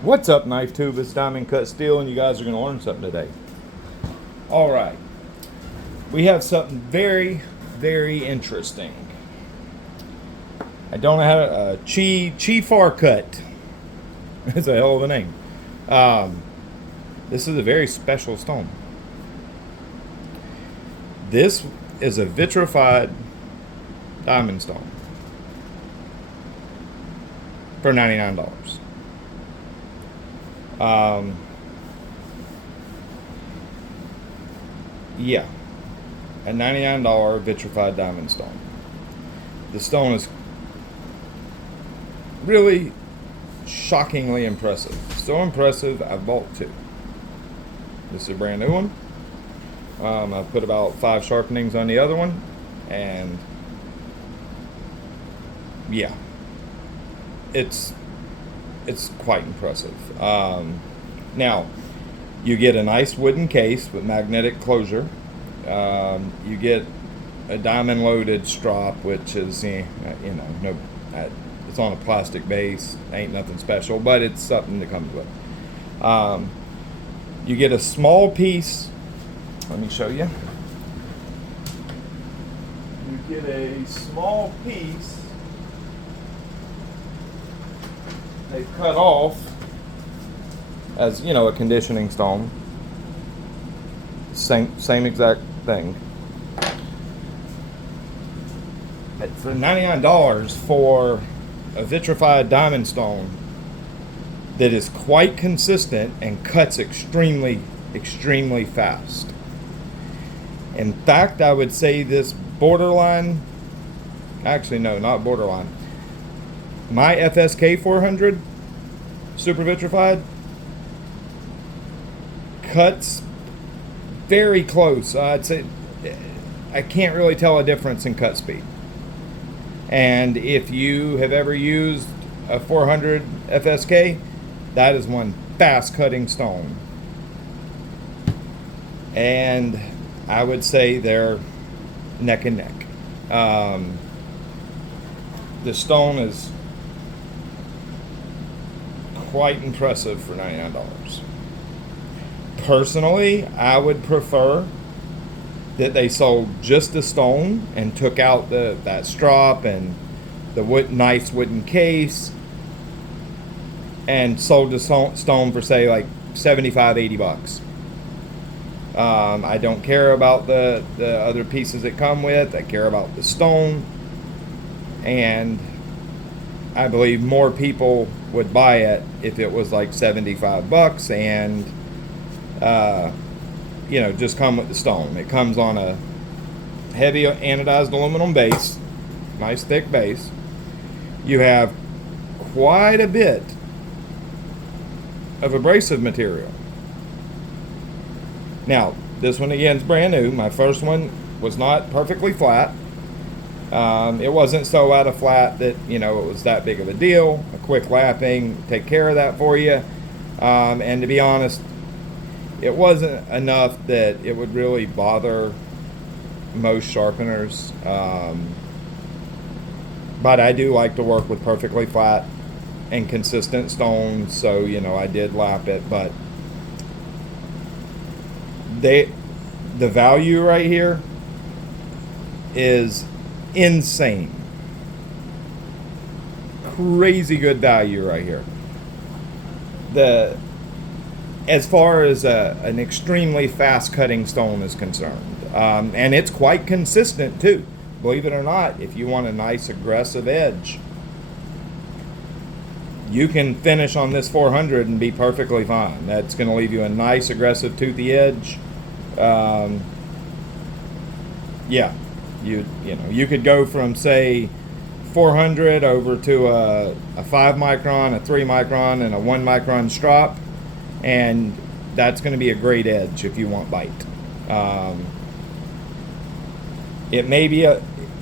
What's up, knife tube? It's Diamond Cut Steel, and you guys are going to learn something today. All right, we have something very, very interesting. I don't know how to Cheefarcuut. That's a hell of a name. This is a very special stone. This is a vitrified diamond stone for $99. Yeah, a $99 vitrified diamond stone. The stone is really shockingly impressive. So impressive, I bought two. This is a brand new one. I put about 5 sharpenings on the other one, and yeah, it's quite impressive. Now, you get a nice wooden case with magnetic closure. You get a diamond loaded strop, which is it's on a plastic base. Ain't nothing special, but it's something that comes with. You get a small piece. Let me show you. You get a small piece. They've cut off as a conditioning stone. Same exact thing. For $99 for a vitrified diamond stone that is quite consistent and cuts extremely fast. In fact, I would say this borderline, actually no, not borderline. My FSK 400 super vitrified cuts very close. I'd say I can't really tell a difference in cut speed. And if you have ever used a 400 FSK, that is one fast cutting stone. And I would say they're neck and neck. The stone is quite impressive for $99. Personally, I would prefer that they sold just the stone and took out that strop and the nice wooden case and sold the stone for, say, like $75-$80. I don't care about the other pieces that come with. I care about the stone, and I believe more people would buy it if it was like $75 and just come with the stone. It comes on a heavy anodized aluminum base, nice thick base. You have quite a bit of abrasive material. Now, this one again is brand new. My first one was not perfectly flat. It wasn't so out of flat that it was that big of a deal. A quick lapping, take care of that for you. And to be honest, it wasn't enough that it would really bother most sharpeners. But I do like to work with perfectly flat and consistent stones, so I did lap it. But the value right here is insane. Crazy good value right here. As far as an extremely fast cutting stone is concerned, and it's quite consistent too. Believe it or not, if you want a nice aggressive edge, you can finish on this 400 and be perfectly fine. That's going to leave you a nice aggressive toothy edge. You could go from, say, 400 over to a 5 micron, a 3 micron, and a 1 micron strop, and that's going to be a great edge if you want bite. It may be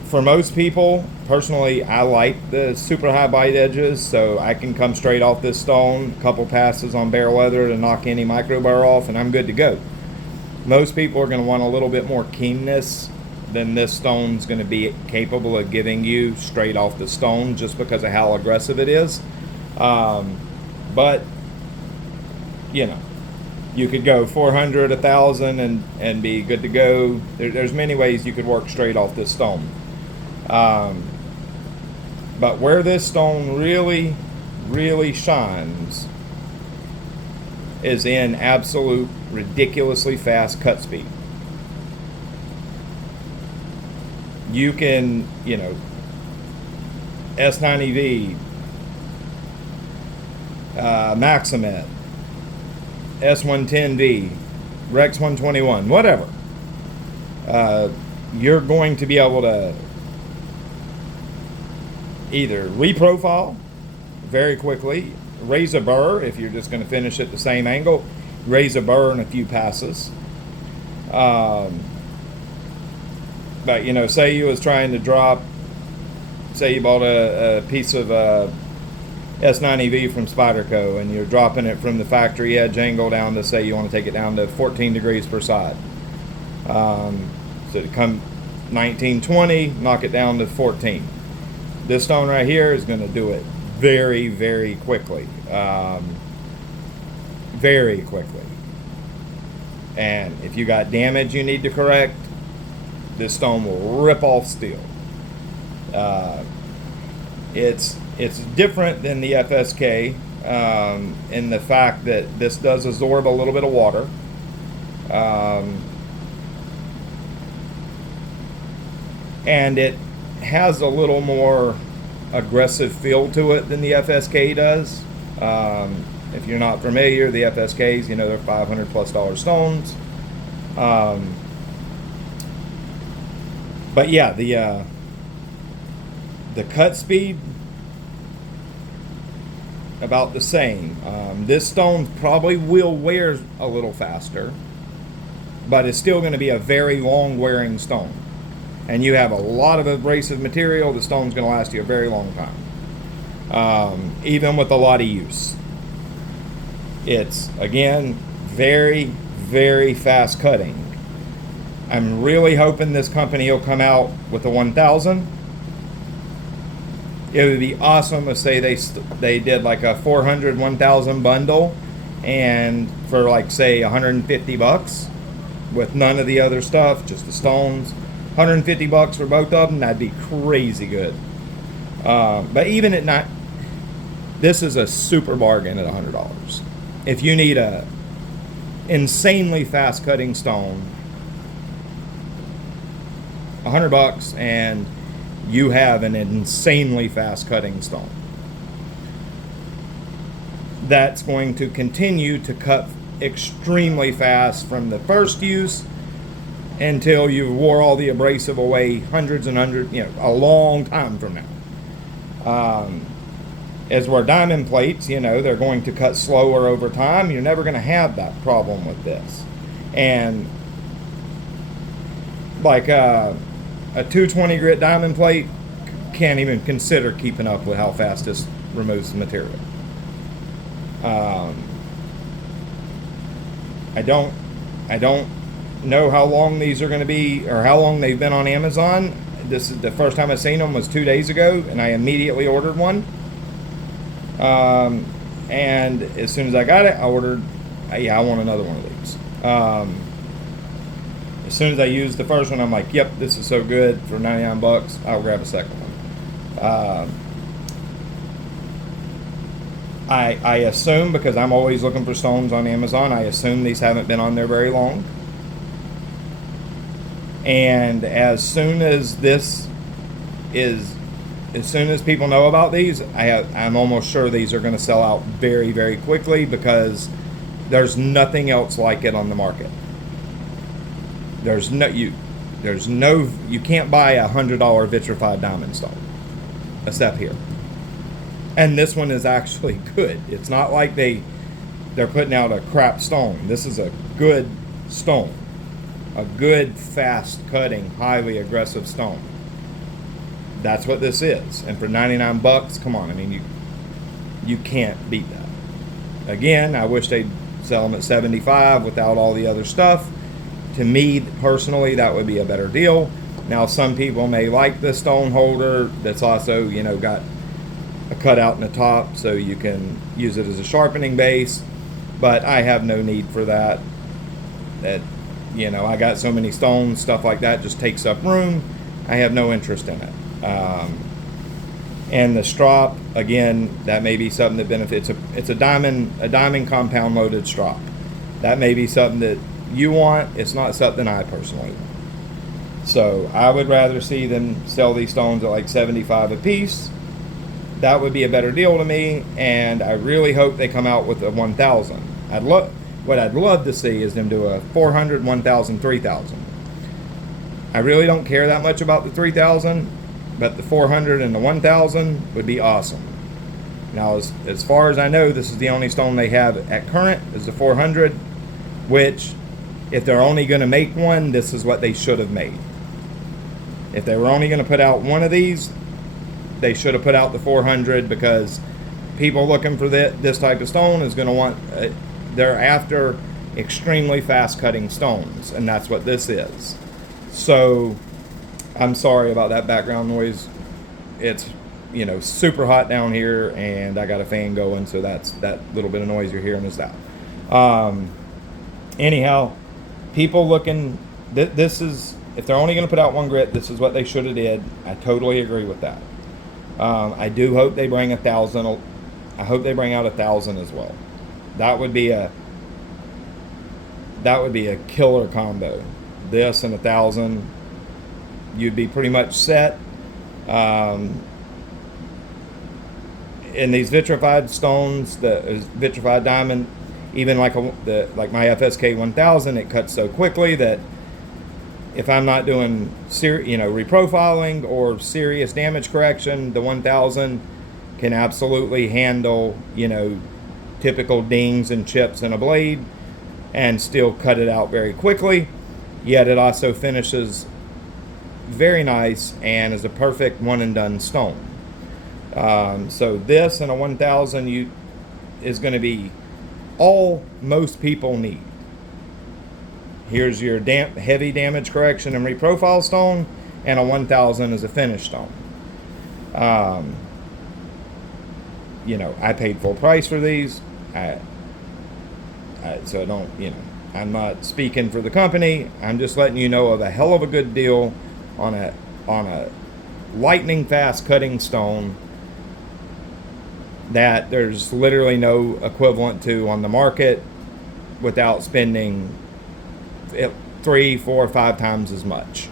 for most people. Personally, I like the super high bite edges, so I can come straight off this stone, a couple passes on bare leather to knock any micro burr off, and I'm good to go. Most people are going to want a little bit more keenness than this stone's going to be capable of giving you straight off the stone, just because of how aggressive it is. But you know, you could go 400, 1,000 and be good to go. There's many ways you could work straight off this stone. But where this stone really, really shines is in absolute ridiculously fast cut speed. You can, you know, S90V, Maximet, S110V, Rex 121, whatever. You're going to be able to either reprofile very quickly, raise a burr if you're just going to finish at the same angle, raise a burr in a few passes. But you know, say you was trying to drop, say you bought a piece of S90V from Spyderco and you're dropping it from the factory edge angle down to, say you want to take it down to 14 degrees per side. So to come 19, 20, knock it down to 14. This stone right here is going to do it very, very quickly. Very quickly. And if you got damage you need to correct, this stone will rip off steel. It's different than the FSK in the fact that this does absorb a little bit of water. And it has a little more aggressive feel to it than the FSK does. If you're not familiar, the FSKs, you know, they're $500+ stones. But yeah, the cut speed about the same. This stone probably will wear a little faster, but it's still going to be a very long wearing stone. And you have a lot of abrasive material, the stone's going to last you a very long time, even with a lot of use. It's, again, very, very fast cutting. I'm really hoping this company will come out with a 1,000. It would be awesome if, say, they did like a 400 1,000 bundle, and for like, say, $150 with none of the other stuff, just the stones. $150 for both of them, that'd be crazy good. But even at not, this is a super bargain at $100. If you need a insanely fast cutting stone, $100 and you have an insanely fast cutting stone that's going to continue to cut extremely fast from the first use until you wore all the abrasive away hundreds and hundreds, you know, a long time from now. As where diamond plates, you know, they're going to cut slower over time. You're never going to have that problem with this. And like a 220 grit diamond plate can't even consider keeping up with how fast this removes the material. I don't know how long these are going to be, or how long they've been on Amazon. This is the first time I've seen them was 2 days ago, and I immediately ordered one. And as soon as I got it, I ordered, I want another one of these. As soon as I used the first one, I'm like, yep, this is so good. For $99, I'll grab a second one. I assume, because I'm always looking for stones on Amazon, I assume these haven't been on there very long. And as soon as people know about these, I'm almost sure these are going to sell out very, very quickly, because there's nothing else like it on the market. You can't buy a $100 vitrified diamond stone except here. And this one is actually good. It's not like they're putting out a crap stone. This is a good stone. A good, fast cutting, highly aggressive stone. That's what this is. And for $99, come on, I mean, you can't beat that. Again, I wish they'd sell them at $75 without all the other stuff. To me, personally, that would be a better deal. Now, some people may like the stone holder that's also, you know, got a cutout in the top, so you can use it as a sharpening base. but I have no need for that. That, you know, I got so many stones, stuff like that just takes up room. I have no interest in it. And the strop, again, that may be something that benefits. It's a diamond compound loaded strop. That may be something that you want. It's not something I personally want. So I would rather see them sell these stones at like 75 a piece. That would be a better deal to me, and I really hope they come out with a 1,000. What I'd love to see is them do a 400, 1,000, 3,000. I really don't care that much about the 3,000, but the 400 and the 1,000 would be awesome. Now, as far as I know, this is the only stone they have at current is the 400, which, if they're only going to make one, this is what they should have made. If they were only going to put out one of these, they should have put out the 400, because people looking for this type of stone is going to want, they're after extremely fast cutting stones, and that's what this is. So I'm sorry about that background noise. It's, you know, super hot down here, and I got a fan going, so that's that little bit of noise you're hearing is that. Anyhow, people looking, this is, if they're only going to put out one grit, this is what they should have did. I totally agree with that. I do hope they bring 1,000. I hope they bring out 1,000 as well. That would be a killer combo. This and 1,000, you'd be pretty much set. In these vitrified stones, the vitrified diamond, even like my FSK 1000, it cuts so quickly that if I'm not doing reprofiling or serious damage correction, the 1000 can absolutely handle, you know, typical dings and chips in a blade and still cut it out very quickly. Yet it also finishes very nice and is a perfect one and done stone. So this and a 1000 is going to be all most people need. Here's your heavy damage correction and reprofile stone, and a 1000 is a finish stone. You know, I paid full price for these. So don't, you know, I'm not speaking for the company. I'm just letting you know of a hell of a good deal on a lightning fast cutting stone that there's literally no equivalent to on the market without spending 3, 4, 5 times as much.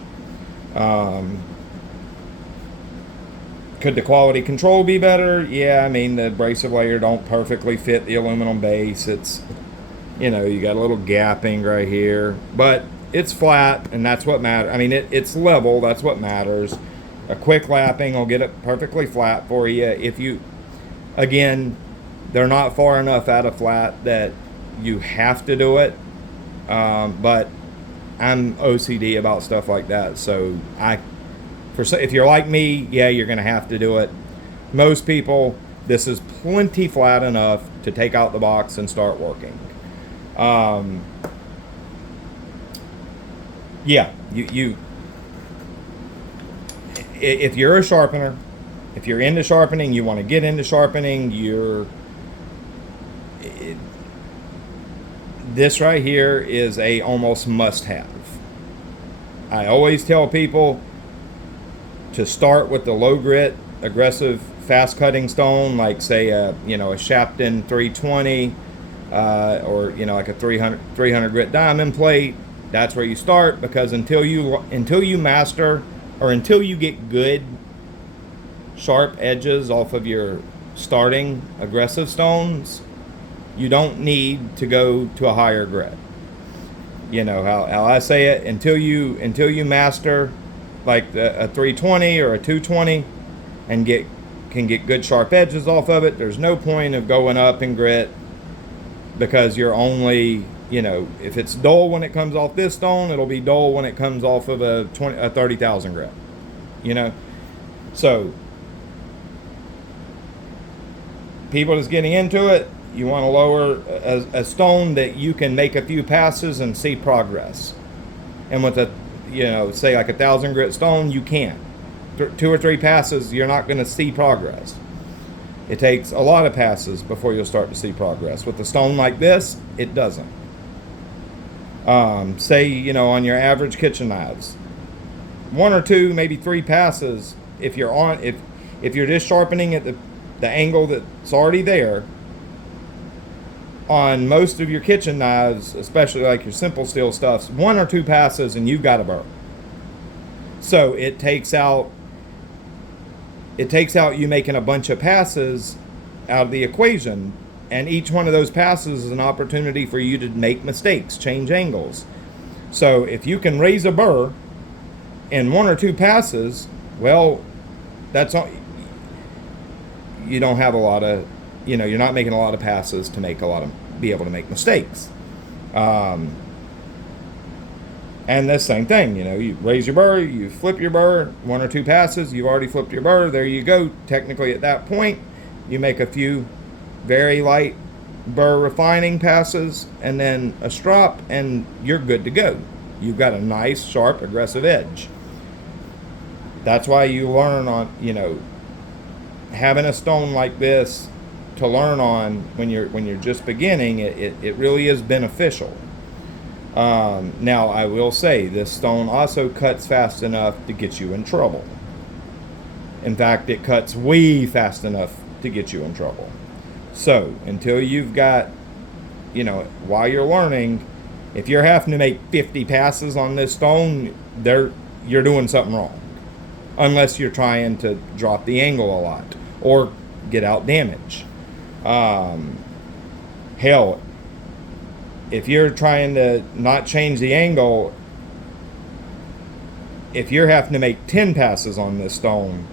Could the quality control be better? Yeah, I mean, the abrasive layer don't perfectly fit the aluminum base. It's, you know, you got a little gapping right here, but it's flat, and that's what matters. I mean, it's level, that's what matters. A quick lapping will get it perfectly flat for you. If you, again, they're not far enough out of flat that you have to do it, but I'm OCD about stuff like that, so if you're like me, yeah, you're going to have to do it. Most people, this is plenty flat enough to take out the box and start working. Yeah, if you're a sharpener, if you're into sharpening, you want to get into sharpening, this right here is a almost must-have. I always tell people to start with the low grit, aggressive, fast cutting stone, like say a Sharpening 320, or like a 300 grit diamond plate. That's where you start, because until you master, or until you get good sharp edges off of your starting aggressive stones, you don't need to go to a higher grit. You know how I say it, until you master like a 320 or a 220 and can get good sharp edges off of it, there's no point of going up in grit, because you're only, if it's dull when it comes off this stone, it'll be dull when it comes off of a 30,000 grit. So people that's getting into it, you want to lower a stone that you can make a few passes and see progress. And with a, say like 1,000 grit stone, you can't. 2 or 3 passes, you're not going to see progress. It takes a lot of passes before you'll start to see progress. With a stone like this, it doesn't. Say, you know, on your average kitchen knives, 1 or 2, maybe 3 passes. If you're just sharpening at the angle that's already there, on most of your kitchen knives, especially like your simple steel stuffs, 1 or 2 passes and you've got a burr. So it takes out you making a bunch of passes out of the equation, and each one of those passes is an opportunity for you to make mistakes, change angles. So if you can raise a burr in 1 or 2 passes, well, that's all. You don't have a lot of, you know, you're not making a lot of passes to be able to make mistakes. And the same thing, you know, you raise your burr, you flip your burr, 1 or 2 passes, you've already flipped your burr, there you go. Technically at that point, you make a few very light burr refining passes and then a strop, and you're good to go. You've got a nice, sharp, aggressive edge. That's why you learn on, you know, having a stone like this to learn on when you're just beginning, it really is beneficial. Now I will say this stone also cuts fast enough to get you in trouble. In fact, it cuts way fast enough to get you in trouble. So until you've got, you know, while you're learning, if you're having to make 50 passes on this stone, you're doing something wrong. Unless you're trying to drop the angle a lot or get out damage. Hell, if you're trying to not change the angle, if you're having to make 10 passes on this stone,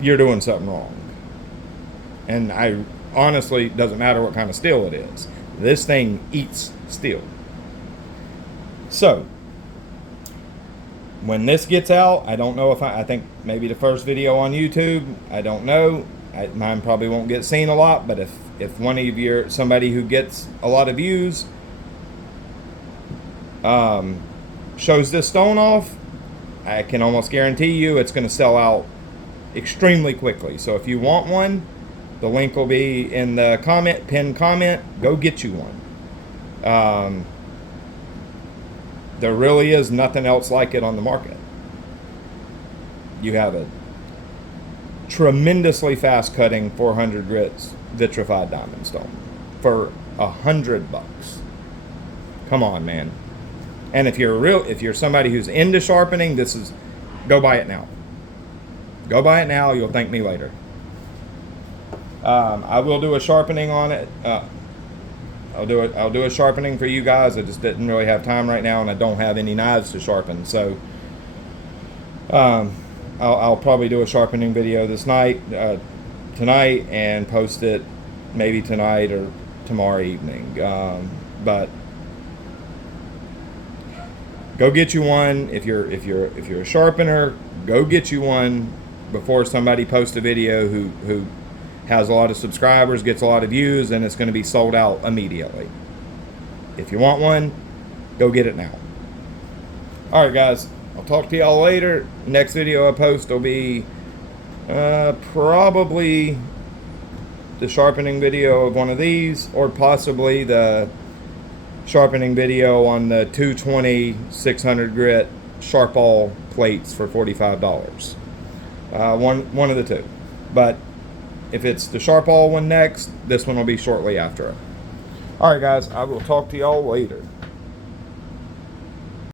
you're doing something wrong. And I honestly, doesn't matter what kind of steel it is. This thing eats steel. So, when this gets out, I don't know if I think maybe the first video on YouTube, I don't know. Mine probably won't get seen a lot, but if one of somebody who gets a lot of views shows this stone off, I can almost guarantee you it's going to sell out extremely quickly. So if you want one, the link will be in the pinned comment. Go get you one. There really is nothing else like it on the market. You have a tremendously fast cutting 400 grits vitrified diamond stone for $100. Come on, man. And if you're somebody who's into sharpening, go buy it now. Go buy it now. You'll thank me later. I will do a sharpening on it. I'll do a sharpening for you guys. I just didn't really have time right now, and I don't have any knives to sharpen. So I'll probably do a sharpening video tonight, and post it maybe tonight or tomorrow evening. But go get you one. If you're a sharpener, go get you one before somebody posts a video who has a lot of subscribers, gets a lot of views, and it's going to be sold out immediately. If you want one, go get it now. Alright guys, I'll talk to y'all later. Next video I post will be probably the sharpening video of one of these, or possibly the sharpening video on the 220 600 grit Sharpall plates for $45. One of the two. But if it's the Sharpall one next, this one will be shortly after it. Alright guys, I will talk to y'all later.